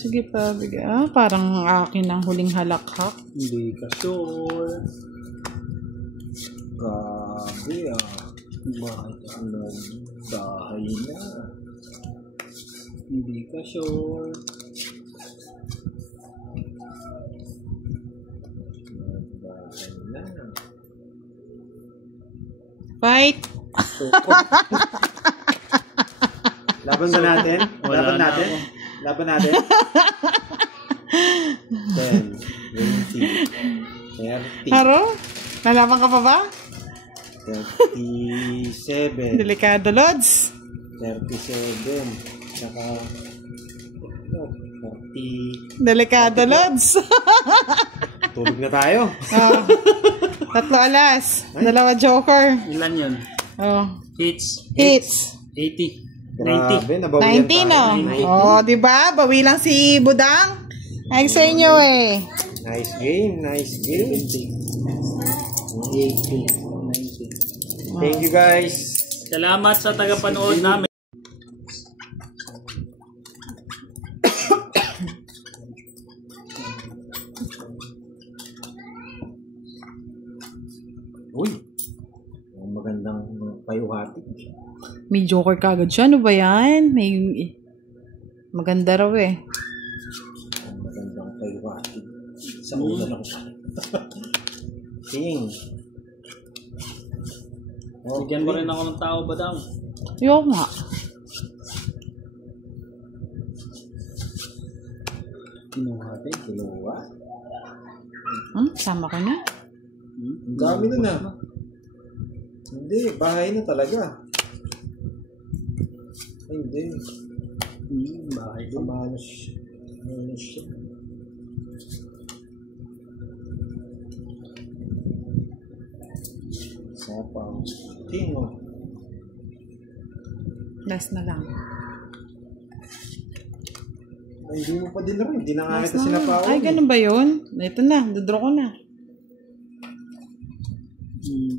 Sige pa, bigyan. Parang akin ang huling halakhak. Hindi ka sure. Grabe Bakit ano? Bahay na. Hindi ka sure. Bahay na. Fight! Laban ba natin? Wala na ako. Laban natin? 10, 20, 30, Haro? Nalaman ka pa ba? 37, Delikado, Lods. 37, saka 40. Delikado, Lods. Tulog na tayo. Oh. 3 alas. 2 joker. Ilan yun? Oh. Hits. Hits. 80. Grabe, nabawian 19, tayo. oh. Oh, diba? Bawi lang si Budang. Ay, sa inyo eh. Nice game, nice game. 80. 90. Thank you guys. Salamat sa tagapanood namin. Uy, ang magandang payuhati. May joker kagad siya. Ano ba yan? May... Maganda raw eh. Ang magandang payuhati. Sa una lang. King. Bigyan mo rin ako ng tao ba daw? Yung nga. Kinuhati, kinuha. Sama ko na. Ang dami na na. Hindi, bahay na talaga. Ay, hindi. Bahay doon. Kamanos. Kamanos siya. Sapaw. Tingo. Last na lang. Ay, hindi mo pa din rin. Hindi na nga Last kita na. sinapaw. Ay, ganun ba yun? Ito na. Dodraw ko na.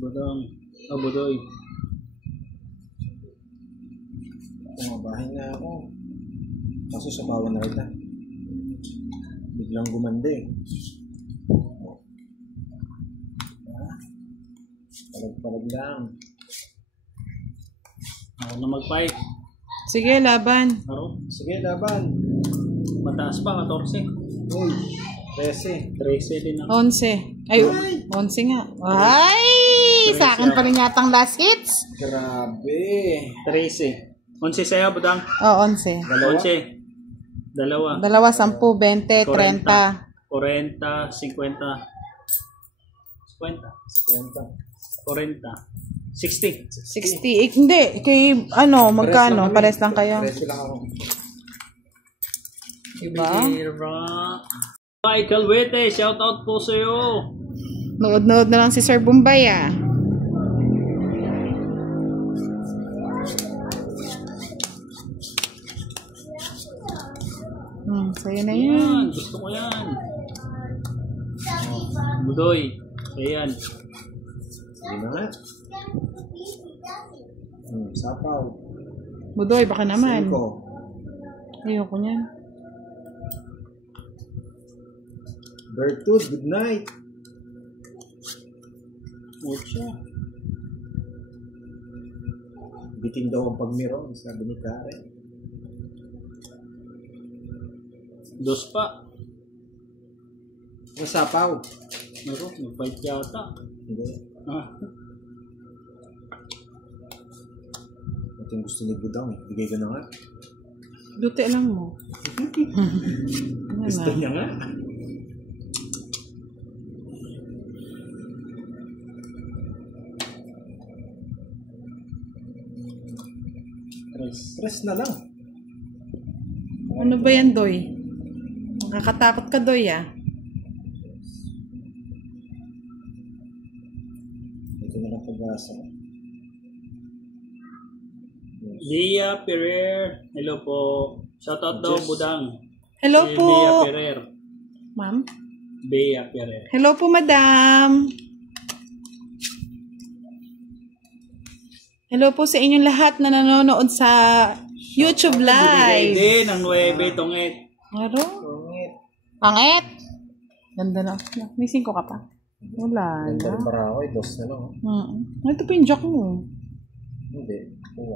Badang. Budoy. Bumabahay na ako. Kaso sapawan na kita. Biglang gumanda eh. Palag-palag lang. Ako na mag-fight. Sige, laban. Aro. Sige, laban. Mataas pa, 14. Uy, 13. 13 din ako. 11. Ay, 11 nga. Ay! Sa akin pa rin yatang last hits. Grabe. 13. 11 sa'yo, Budang. Oh, 11. 11. Dalawa. 2, 10, 20, 30. 40, 50. 50. 40. 60. 60. Hindi. Kay, magkano? Pares lang kayo. 13 lang ako. Diba? Michael Wete, shout out po sa'yo. Nood-nood na lang si Sir Bombay ah. Sa'yo na yan. Yan, gusto ko yan. Budoy. Ayan. Sige na nga. Sapaw. Budoy, baka naman. 5. Ayoko niyan. Bertud, good night. Ocho. Bitin daw ang pagmiro, sabi ni Karen. Dos pa. Ang sapaw. Meron, nag-fight yata. Hindi. Ito yung gusto ni Budang eh. Bigay ko na nga. Duti lang mo. Gusto niya nga. Press na lang. Ano ba yan, Doy? Nakakatakot ka, Doy, ah. Ito na lang pag-asa. Lia Pereira. Hello po. Shout out daw, Budang. Hello Si po. Bea Pereira. Ma'am? Bea Pereira. Hello po, madam. Hello po sa inyong lahat na nanonood sa YouTube Bigay Live. din ang 9 tongit. Ano? Pangit. Pangit! Ganda na. May 5 ka pa? Wala Ganda na. rin para ako, dos na lang. Ito pa yung jack mo. Hindi.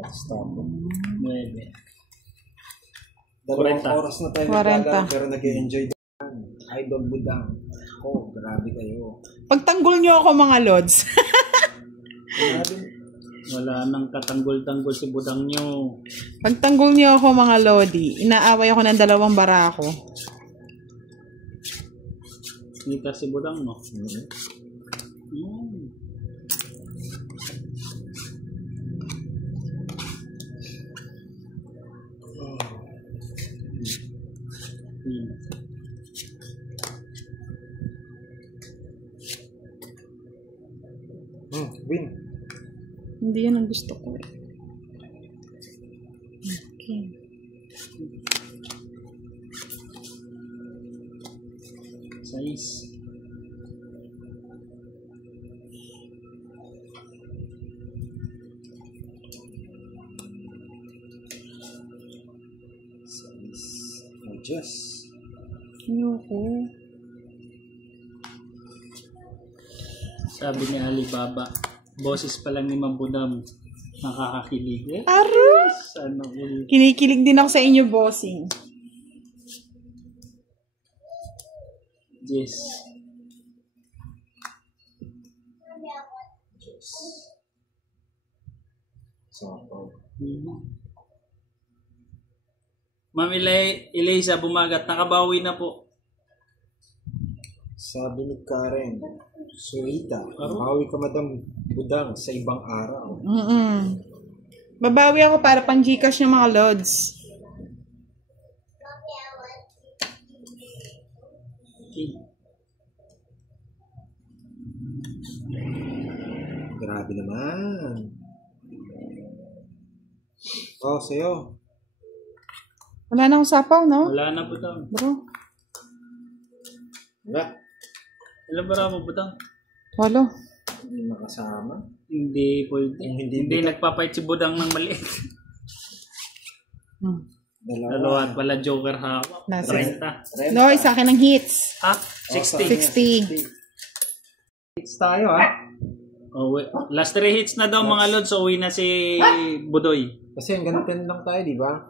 Stop. 9. Dalawang 40. oras na tayo 40. naglalaro pero nag-enjoy din. Idol Budang. Oh, grabe kayo. Pagtanggol nyo ako mga lods. Grabe. Wala nang katanggol-tanggol si budang nyo. Pagtanggol nyo ako mga lodi, inaaway ako ng 2 barako. Kita si budang mo. Win. Hindi yan ang gusto ko eh. Okay. Size. Adjust. Ayoko. Sabi ni Alibaba, boses pa lang ni Mambudam. Nakakakilig. Aro! Sana all. Kinikilig din ako sa inyo, bossing. Yes. Sapaw. Ma'am Eliza Bumagat, nakabawi na po. Sabi ni Karen, Surita, bawi ka Madam Budang sa ibang araw. Babawi ako para pang Gcash ng mga lods. Okay. Grabe naman. Oh, sa'yo. Wala na akong sapaw, no? Wala na budang. Bro. Wala. Ilan ba mo budang? 8. Hindi makasama. Hindi pwede. Kung Hindi budang. nagpapait si budang ng maliit. Dalawa Dalawa. at pala joker hawak. Nasa- 30. No, sa akin ng hits. Ha? 60. 60. Hits tayo, ha? Oh, last 3 hits na daw mga lods. So, uwi na si Budoy. Kasi hanggang 10 lang tayo, di ba?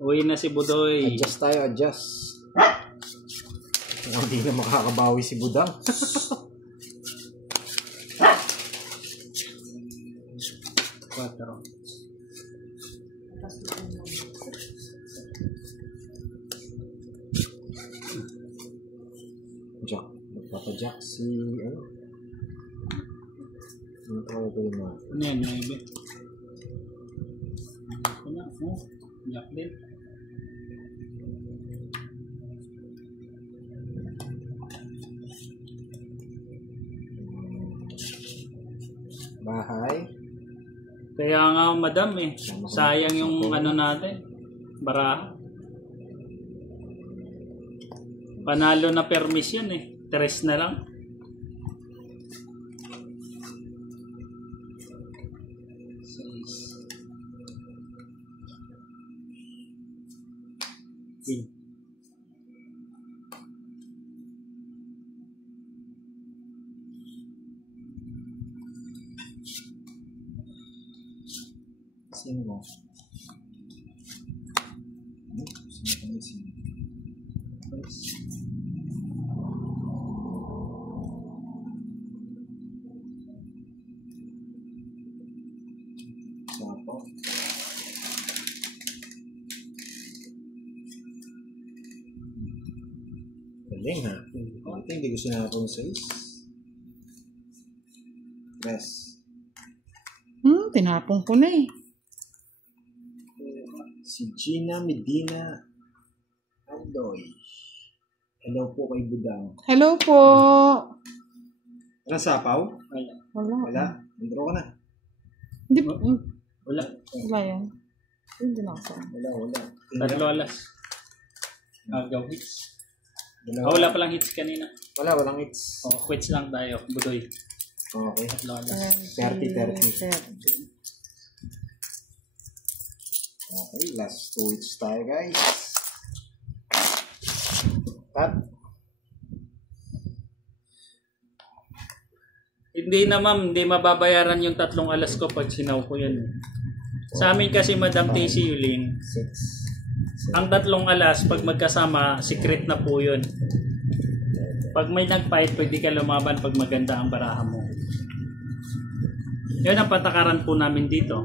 Uwi na si Budoy. Adjust tayo, adjust. Hindi na makakabawi si Budang. Quattro. Jack. Magpapajack si, ano? Ano tawag ko yun na? Ano yan? 9. Ako na. Oh, jack din. Bahay. Kaya nga, madam eh. Sayang yung ano natin. Baraha. Panalo na permis yun eh. 3 na lang. Queen. Sino mo? Sino kami sino? Sapo. Galing ha. Ito hindi ko sinapong sa is. Press. Tinapong ko na eh. Si Gina Medina Andoy. Hello po kay Budang. Hello po. Ano sapaw? Wala. Wala. Wala. Nandro ka na. Hindi, Wala. wala yan. Hindi na ako. Wala. Tatlo alas. Agaw hits. Dalawa. Wala palang hits kanina. Wala, walang hits. Oh, quits lang tayo. Budoy. Okay. Tatlo alas. 30. Okay, last 2 hits tayo guys. Cut. Hindi na ma'am, hindi mababayaran yung 3 alas ko pag sinaw ko yan. Sa amin kasi Madam TC Yulin, 6. ang 3 alas pag magkasama, secret na po yun. Pag may nag-fight, pwede ka lumaban pag maganda ang baraha mo. Yun ang patakaran po namin dito.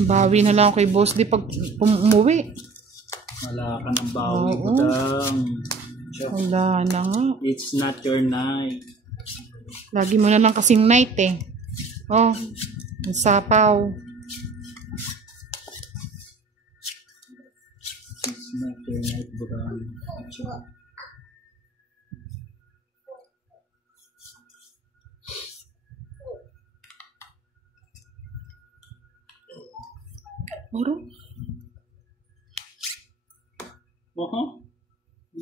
Bawi na lang ako kay Boss di pag umuwi. Wala ka ng bawi, Oo. budang. Wala na nga. It's not your night. Lagi mo na lang kasing night eh. Oh, ang sapaw. It's not your night, budang. Oro?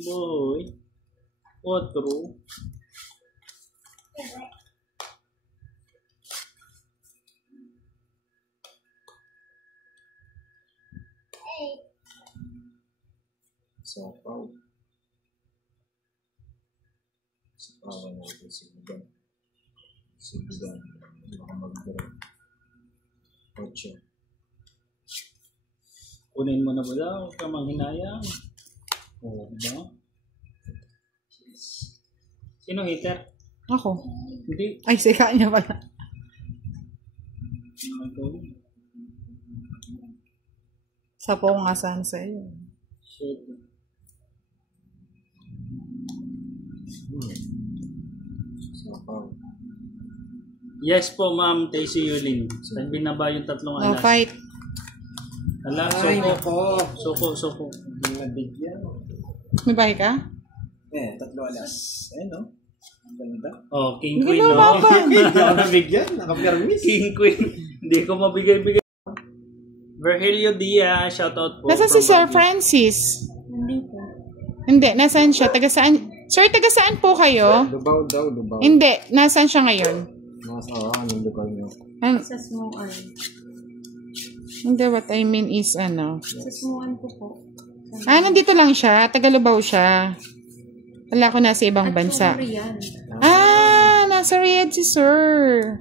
Boy. Otro. Sapaw. Sapawan natin si Budan. Si Budan. Baka mag-draw. 8. Kunin mo na ba daw? Huwag ka manghinayang. Oo, diba? Sino hater? Ako. Hindi. Ay, sika niya pala. Sapaw nga saan sa iyo. Shit. Sapaw. Yes po, ma'am. Tacy Yulin. Saan binaba yung 3 No alas? fight. Ala, Ay, nako. suko. Hindi nabigyan. May bahay ka? 3 alas. Ayun, no? Ang ganda. Oh, King Hindi Queen, ko no? lumaban. Hindi ako nabigyan. Nakapermis. King Queen. Hindi ko mabigay-bigay. Virgilio Diaz, shoutout po. Nasaan si from Sir Baguio. Francis? Nandito. Hindi, nasaan siya? Taga saan? Sir, taga saan po kayo? Lubaw daw, lubaw. Hindi, nasaan siya ngayon? Nasa anong lugar nyo? Sa Smuan. Hindi, what I mean is ano. Sa Smuan po po. Nandito lang siya. Taga Lubao siya. Wala ko nasa ibang bansa. Riyan. Nasa Riyadh si Sir.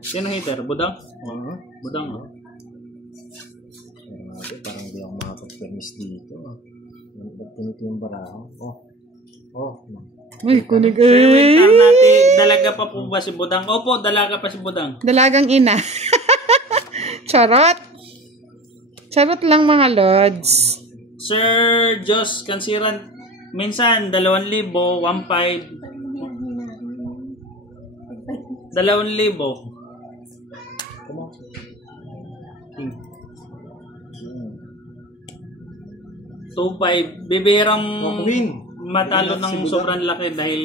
Sino hater? Budang? Oo. Budang, oh. Parang hindi ako makapag-permis dito. Ba't pinito yung baraho? Uy, kunig Sir, wait, eh. natin. Dalaga pa po ba si Budang? Opo, dalaga pa si Budang. Dalagang ina. Charot. Charot lang mga lods. Sir Jos Kansiran, minsan 2,000, 1,500. 2,000. Hmm. 2,500. Bibihirang Queen. matalo Queen ng at si sobrang laki dahil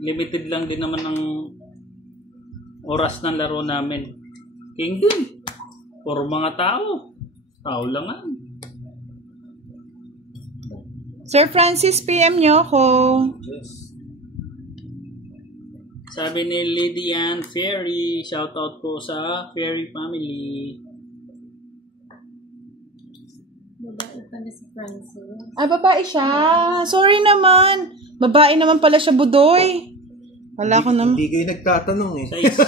limited lang din naman ang oras ng laro namin. King din. Puro mga tao. Tao lang ah. Sir Francis, PM nyo ako. Yes. Sabi ni Lydian Ferry, shoutout po sa Ferry family. Babae pa na si Francis. Babae siya. Sorry naman. Babae naman pala siya, Budoy. Wala ko naman. Hindi kayo nagtatanong eh. Size.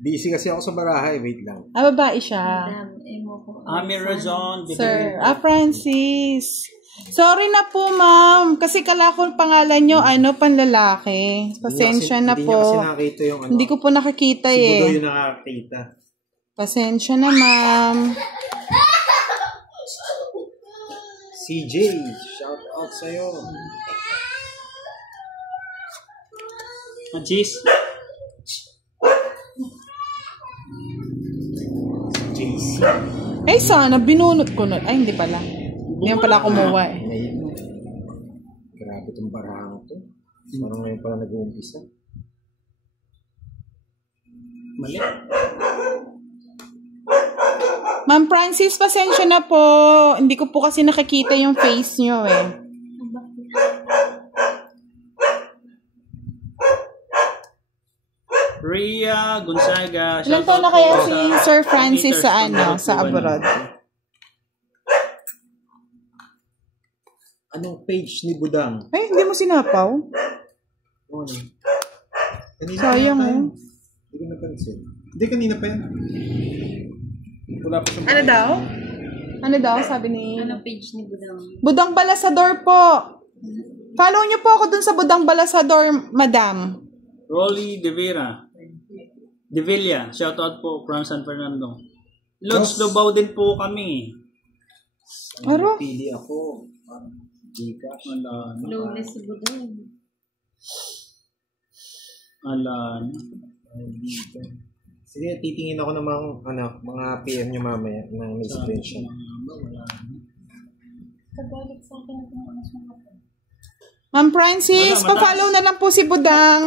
Busy kasi ako sa barahay. Wait lang. Babae siya. Madam, emo ko. Amir Razon. Sir, Francis. Sorry na po, ma'am. Kasi kala ko pangalan nyo, panlalaki. Pasensya na Hindi po. niya kasi nakita yung ano. Hindi ko po nakakita Si Budoy eh. yung nakakita. Pasensya na, ma'am. CJ, shout out sa'yo. Cheese. JC. Ay, sana, binunot ko na. Ay, hindi pala. Hindi pala kumuha eh. Ngayon. Grabe itong barahang to. Parang ngayon pala nag-uumpisa. Mali. Ma'am Francis, pasensya na po. Hindi ko po kasi nakikita yung face nyo eh. Rhea Gonzaga. Ilan Shoutout taon na po kaya si sa Sir Francis haters sa ng ano, Lord sa Iwan. abroad? Anong page ni Budang? Ay, hindi mo sinapaw? Ano? Kanina Sayang, pa yata oh. yun. Hindi ko napansin. Hindi, kanina pa yan. Wala pa sa Ano daw? Ano daw, sabi ni... Ano page ni Budang? Budang Balasador po. Follow niyo po ako dun sa Budang Balasador, madam. Rolly De Villa. Shoutout po from San Fernando. Lods Lubao din po kami. Aro? Pili ako. Gcash. Wala na. Flawless si Budang. Wala na. Sige, titingin ako ng mga PM nyo mamaya na may screenshot. Wala na. Kabalik sa akin ang ano sa mga. Ma'am Francis, Wala, mataas. pa-follow na lang po si Budang.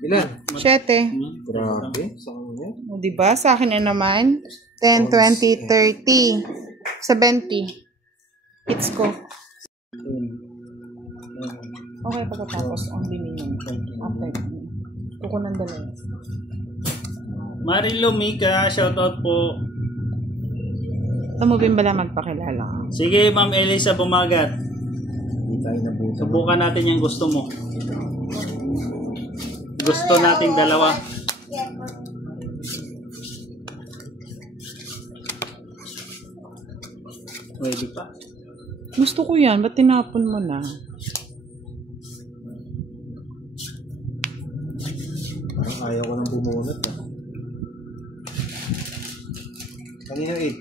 Ilan? 7. Grabe. Saan yan? O, diba? Sa akin na naman. 10, 20, 30, 70. Hits ko. Okay, pagkatapos, only minimum. After. Kukunan dalawa. Marilo Mika, shoutout po. Tumubin ba lang magpakilala? Sige, Ma'am Elisa Bumagat. Hindi tayo nabutan. Subukan natin yung gusto mo. Gusto nating dalawa. Pwede pa. Gusto ko yan. Ba't tinapon mo na? Parang ayaw ko nang bumunot. Kanina 8. Kay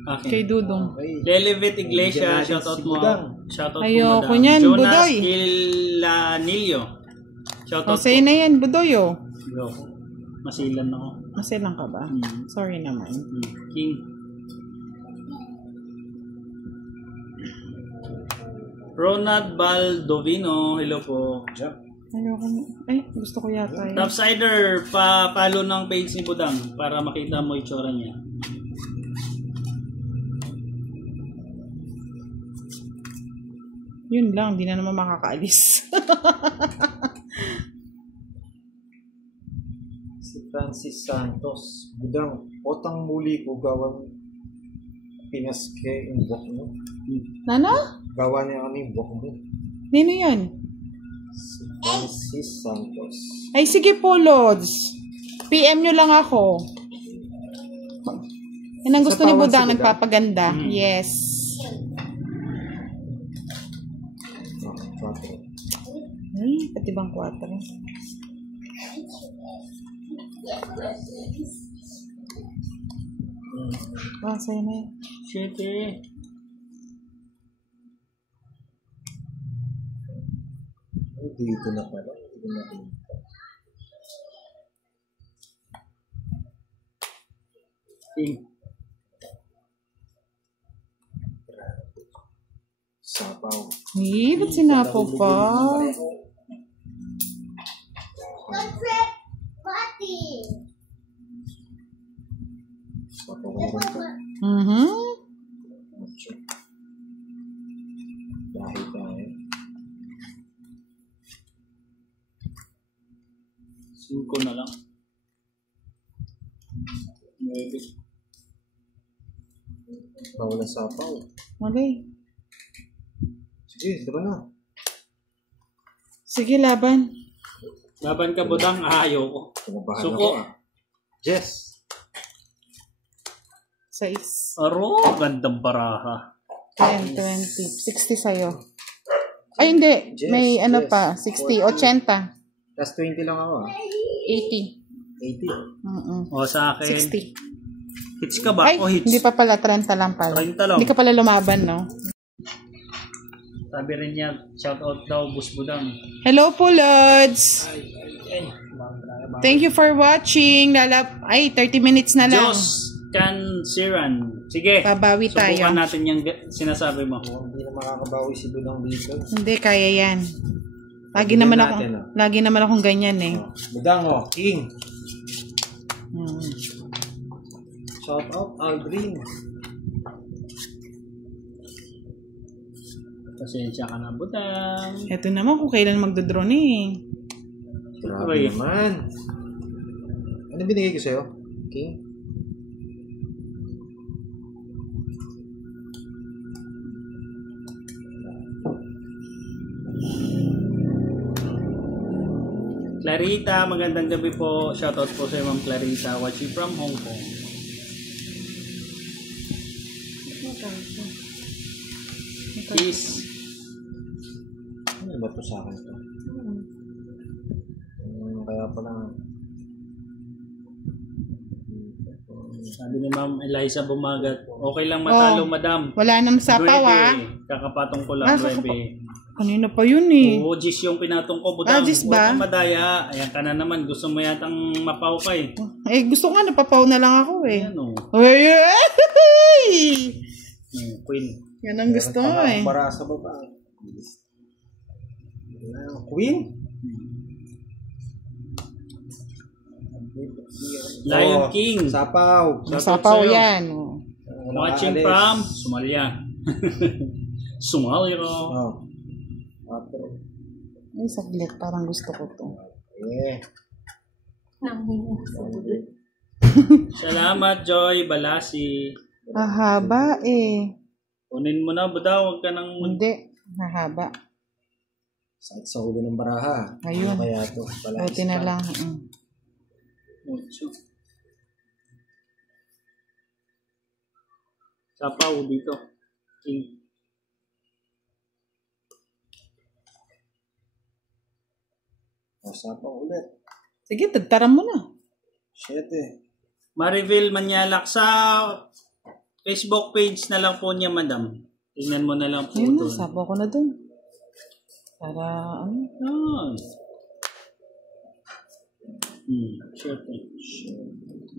Okay. Dudong. Okay. Lelevit Iglesia, Bigyan natin shoutout si mo. Budang. Shoutout Ayoko po, madam. niyan, Jonas Budoy. Ilanilio. Shoutout O, sa'yo na yan, Budoyo. Go. Masilan ako. Masilang ka ba? Sorry naman. King. Ronald Baldovino, hello po. Ayoko na. Ay, gusto ko yata yun. Topsider, pa-follow ng page ni Budang para makita mo yung itsura niya. Yun lang, di na naman makakaalis. Si Francis Santos. Budang, otang muli ko gawang pinaske yung book mo. Nana? Gawa niya ano yung book mo. Nino yan? Si Francis Santos. Ay, sige po, Lods. PM nyo lang ako. Yan ang gusto Sa ni Pawan Budang, si Budang? nagpapaganda. Yes. Oh, 4. Ay, pati bang 4? Sa'yo na yun. Shit eh. Ay, dito na pala. Hindi ko nakita. King. Sapaw. Eh, ba't sinapaw pa? Sapaw ko rin pa. Mhm. Dahil tayo. 5 na lang. 9. Bawal ang sapaw. Malay. Sige, diba na? Sige, laban. Laban ka, Budang. Ayaw ko. Kinabahan Suko. ako ah. Jess. 6. Aro, gandang baraha. 10, 20. 60 sa'yo. Ay, hindi. Yes, May ano yes. pa. 60. 80. Last 20 lang ako ah. 80. 80. O, sa akin. 60. Hits ka ba? Ay, O hits? hindi pa pala. 30 lang pala. 30 lang. Hindi ka pala lumaban, no? Sabi rin niya, shoutout daw, Bus Budang. Hello po, Lods. Ay, Thank you for watching. Ay, 30 minutes na lang. Diyos Kansiran. Sige. Babawi tayo. Subukan natin yung sinasabi mo. Hindi na makakabawi si Budang dito. Hindi, kaya yan. Lagi Tingnan naman natin, lagi naman akong ganyan eh. Oh. Budang oh, King. Hmm. Shout out Aldrin. Pasensya ka na, Budang. Ito naman kung kailan magdodrone eh. Grabe Okay. naman. binigay ko sa'yo? King? Clarita, magandang gabi po. Shoutout po sa Ma'am Clarita, watching from Hong Kong. Peace. Ano ba ito sa akin ito? Kaya pala... Sabi ni Ma'am Eliza Bumagat, okay lang matalo, madam. Wala nang sapaw, ah. Kakapatong ko lang, 9. Kanina pa yun eh. Oo, Gis yung pinatong ko, budang. Gis ba? Huwag kang madaya. Ayan ka na naman. Gusto mo yatang mapaw ka eh. Eh, gusto nga, napapaw na lang ako eh. Ayan o. Queen. Yan ang gusto mo eh. Para sa baba. Queen? Lion King. Sapaw. Sapaw yan. Watching from Somalia. Somalia. Oh. Ay, saglit. Parang gusto ko to. Eh. Salamat, Joy Balasi. Mahaba eh. Kunin mo na, budaw. Huwag ka nang... Hindi. Mahaba. Sakit sa ulo ng baraha. Ayun. Ano kaya ito? Buti na lang. Sapaw dito. King. Sapaw ulit. Sige, tagtaran mo na. Shit eh. Mariville Manyalak sa Facebook page na lang po niya, madam. Tingnan mo na lang po Ayun na, doon. sabaw ko na dun. Para, ano? Short eh.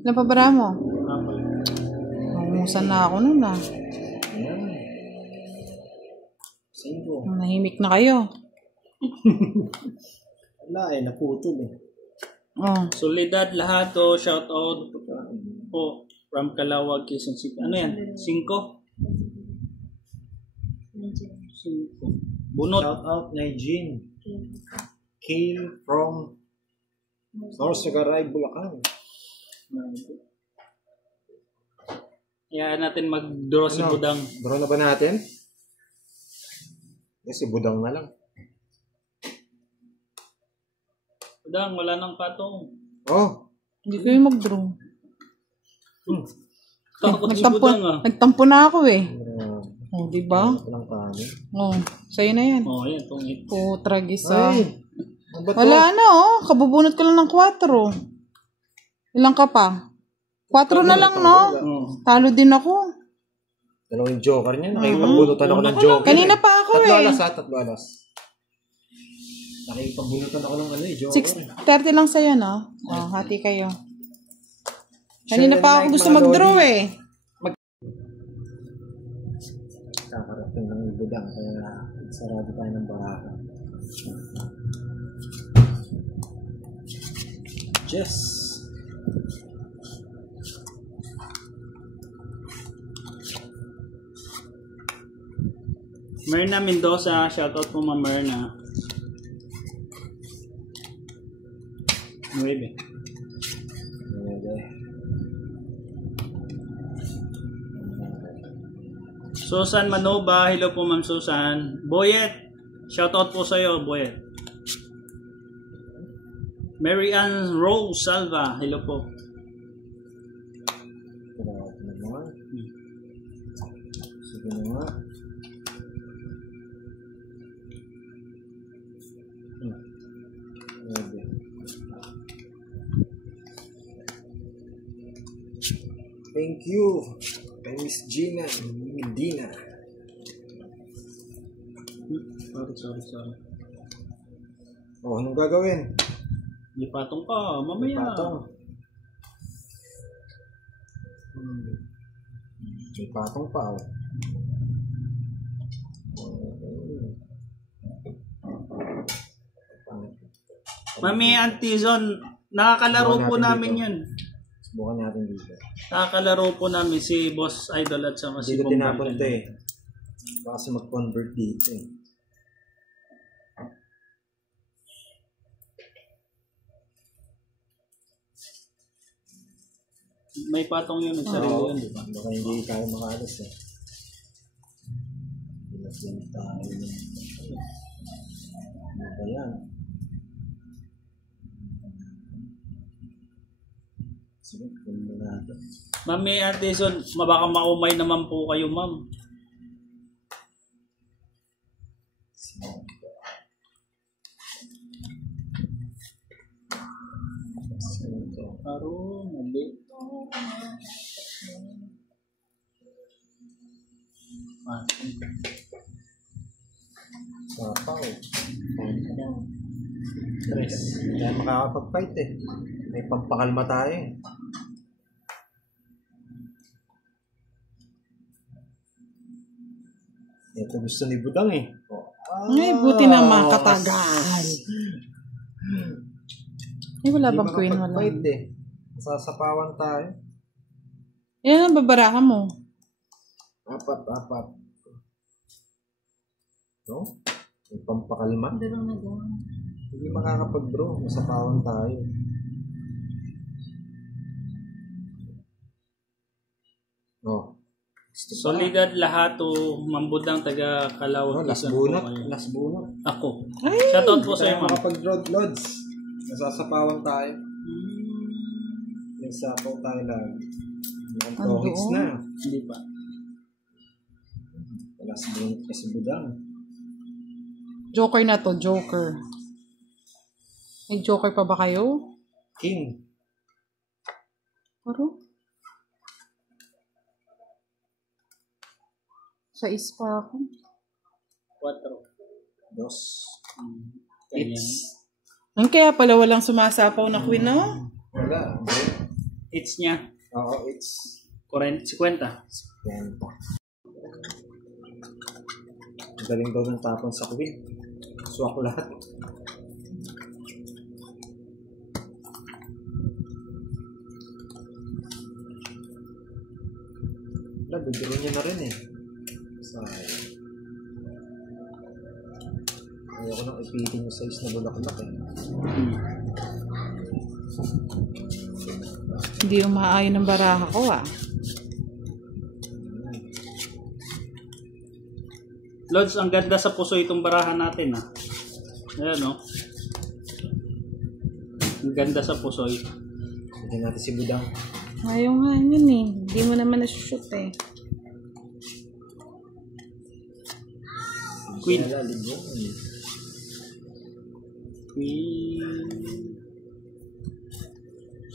Napabara mo? Kapal. Nangungusan na ako nun ah. Ayan. Singko. Nahimik na kayo. Wala eh, naputol eh. Oh. Solidad lahat o shout out po from Calawag, Quezon City. Ano yan? 5? 5. Bunot. Shout out Naijin. Kale from Norsagaray, Bulacan. Kaya natin mag-draw si Budang. Draw na ba natin? Kasi Budang na lang. Budang, wala nang patong. Oh. Hindi kayo mag-draw. Takot si Budang ah. Nagtampo na ako eh. Oh, di ba? Walang kanin. Oh, sa'yo na yan. Oh, yan. Tungit. Putragis ah. Ay! Ano ba to? Wala na oh. Kabubunot ko lang ng 4. Ilang ka pa? 4 na lang no? Oh. Talo din ako. Dalawang joker niya. Nakikipagbunutan ako ng joker. Kanina pa ako Tatlo eh. alas ha, 3 alas. Nakikipagbunutan ako ng ano eh, joker. 6:30 lang sa'yo no? Oh, hati kayo. Kanina pa ako gusto mag-draw eh. Kakarating ng Budang, kaya sarado tayo ng baraha. Yes! Myrna Mendoza, shoutout po Ma'am Myrna. 9. Susan Manoba, hello po Ma'am Susan. Boyet, shoutout po sa'yo, Boyet. Mary Ann Rose Salva, hello po. Grabe naman. Sige na nga. Thank you kay Miss Gina Medina. Sorry. Oh, anong gagawin? Di patong ka, mamaya. Patong. May patong pa oh. Mami Antizon, nakakalaro po namin yun. Subukan natin dito. Nakakalaro po namin si Boss Idol at sama si Dito Bong tinapunta Balkan. eh. Baka kasi mag-convert dito eh. May patong yun, nagsarili yun, di ba? Baka hindi kaya makaalis eh. Bilagyan tayo. Ano ba yan? Sige, kunin na natin. Ma'am, may Addison, baka maumay naman po kayo, ma'am. Aro, mali. Sapaw. Stress. Kaya makakapag-fight eh. May pampakalma tayo eh. Ito gusto ni Budang eh. Ay, buti naman katagal. Ay, wala bang queen? Wala. Makakapag-fight eh. Sasapawan tayo. Yan ang babarahan mo. Apat. No? May pampakalma. Dalawang na doon. Hindi makakapag-draw. Masapawan tayo. No. Solidad lahat o mambudang taga Calao. Last Quezon po bunot. kayo. Last bunot. Ako. Ay, Shoutout po Hindi sa'yo, tayo ma'am. makapag-draw loads. Nasasapawan tayo. May sapaw tayo lang. Mukhang Ano? 2 hits na. Hindi pa. Last bunot kasi Budang. Joker na to, Joker. May Joker pa ba kayo? King. Paro? Sa ispa ako. 4. Dos. Ganyan. Ang kaya pala walang sumasapaw na queen, no? Wala. It's niya. Oo, it's 50. yan. Ang galing daw ng tapon sa queen. Swak lahat. Wala, duduro niya na rin eh. Sayang. Ayoko nang ipitin yung size na bulaklak eh. Hindi umaayon ng baraha ko, ah. Lods, ang ganda sa puso itong barahan natin, ah. Ayan, no? Ang ganda sa puso. Hindi natin si Budang. Ayaw nga yun, eh. Hindi mo naman nasushoot, eh. Queen. Kaya lalibong. Queen.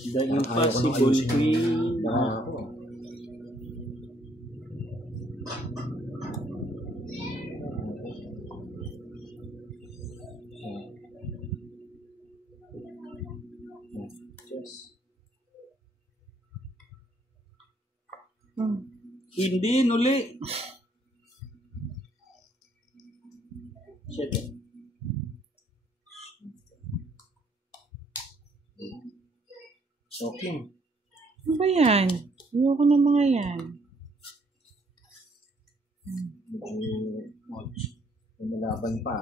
The Ayaw ko nang Impossible ayusin yung Queen. baraha ko. Yes. Hindi, nuli. Shit. Shocking. Ano ba yan? Ayoko ng mga yan. Medyo lumalaban pa.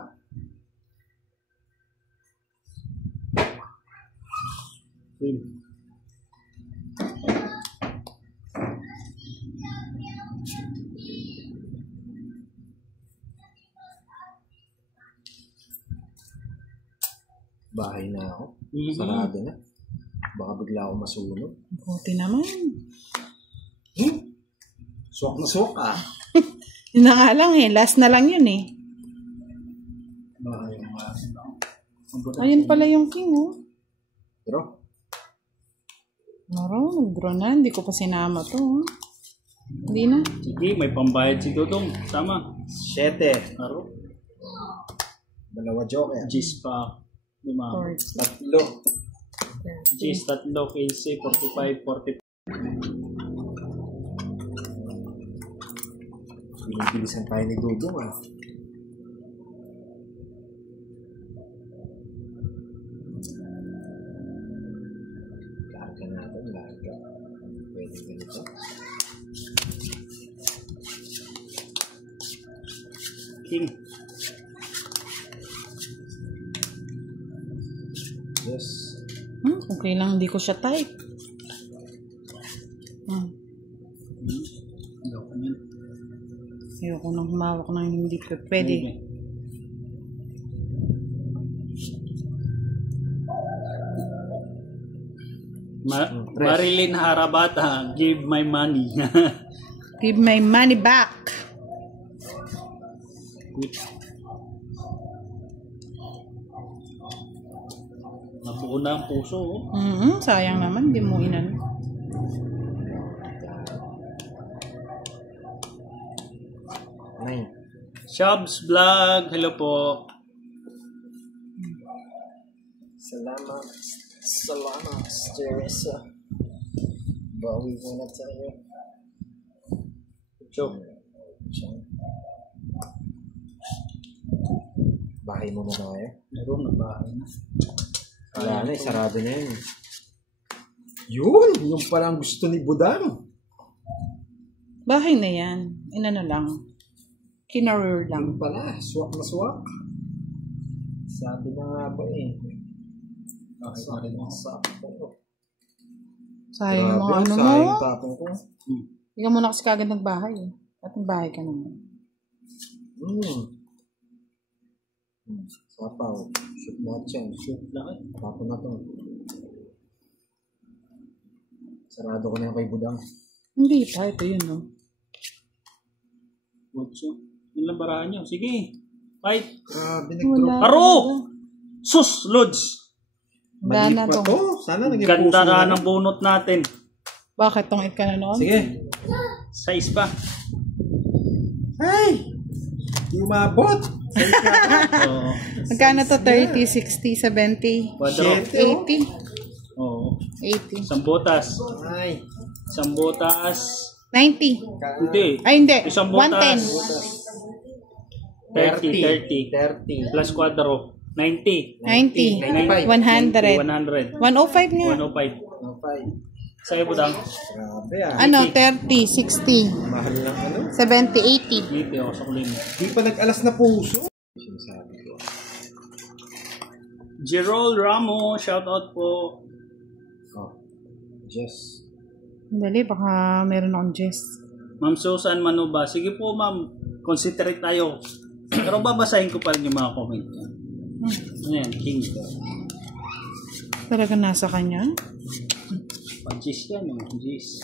Queen. Bahay na ako. Mhm. Sarado na. Baka bigla ako masunog. Buti naman. Swak na swak ah. Yun na nga lang, eh. Last na lang yun, eh. Bahay na. Ayun pala yung king, oh. Pero, Naro, nag-draw na. Hindi ko pa sinama to, oh. Hindi na. Sige, may pambayad si Dodong. Tama. 7. Aro. Dalawa joker. Gis pa. 5. 40. Tatlo. Gis, 3, 15, 45, 40. Binibilisan tayo ni Dudong ah. Larga natin, larga. Pwede ganito. King. Yes. Okay lang, hindi ko siya type. Ayoko nang humawak ng hindi pwede. Okay. Marilyn Harabata, give my money. Give my money back. Nabuo na ang puso. Oh. Sayang naman, di mo inan. Nine. Shubs Vlog, hello po. Salamat. Salamat, Teresa. Bawi muna tayo. Joke. Bahay muna tayo. Meron na bahay na. Wala na, sarado na yun. Yun! Yung palang gusto ni Budang. Bahay na yan. Inano lang. Kinarir lang. Yung pala, swak na swak. Sabi na nga ba eh. Sakit na sakit. Sayang yung mga ano mo. Sayang tapong ko. Hindi ka muna kasi kagad nagbahay. At nagbahay ka naman. Sapaw. Shoot natin. Shoot lang eh. Tapon na to. Sarado ko na yung kay Budang. Hindi pa. Ito yun, no? Otso. Yun lang barahan nyo. Sige. Fight. Grabe, Wala. nag-drop. Paro! Sus! Lods! Wala Mali na pa to. to. Sana naging Ganda puso na na. ng bunot natin. Bakit tungit ka na noon? Sige. Size pa. Ay! Di umabot. Oo. Magkano to? 30, 60, 70, Quadro. 80? Oo. 80. Isang botas. Ay. Isang botas. 90. Hindi. Ay, hindi. Isang botas. 110. 30. Plus quadro. 90. 90. 100. 100. 105 nga. 105. Sa'yo po dang. Grabe ah. Ano? 30, 60, Mahal lang ano. 70, 80. Hindi ako sa kulin. Di pa nag-alas na puso. Sinasabi ko. Gerald Ramo, shout out po. Oh. Just. Dali, baka meron akong gist. Ma'am Susan Manuba. Sige po ma'am, considerate tayo. Pero babasahin ko pa rin yung mga comment niya. Ayan, king. Talaga nasa kanya? Pag-gis yan, yung gis.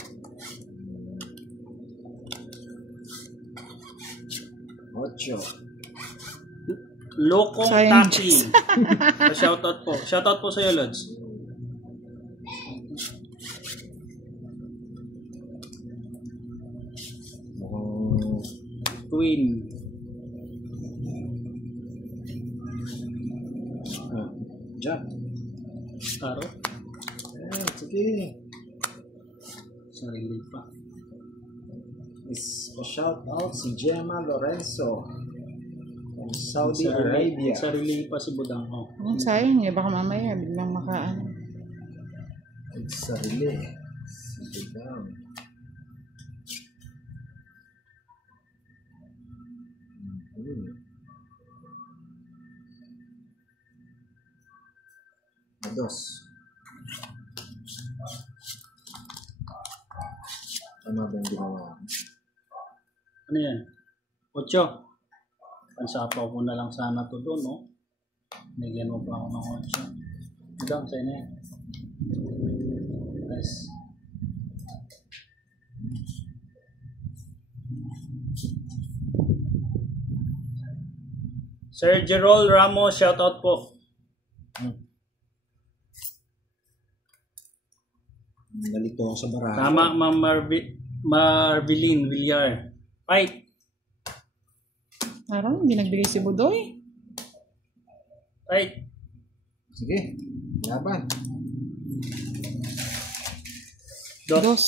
Ocho. Lokong Sayang Taki. Shoutout po. Shoutout po sa'yo, Lods. Twin. Jack. Taro. Sige. Sarili pa. Shout out si Gemma Lorenzo from Saudi Arabia. Sarili pa si Budang. Oh. Sayang eh, baka mamaya biglang makaan. Sarili. Si Budang. Dos. Ano ba yung ginawa? Ano yan? 8. Pansapaw ko na lang sana to doon, no? Nagyan mo pa ako ng 8. Budang, sa'yo na yan. Yes. Sir Gerald Ramos, shoutout po. Nalito ako sa baraha. Tama, Ma'am Marveline Villar. Fight! Parang hindi nagbigay si Budoy. Fight! Sige. Laban. Dos. Dos.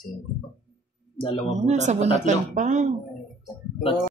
Cinco pa. Dalawa Oo po. nga, sa bunatan pa. Tatlo.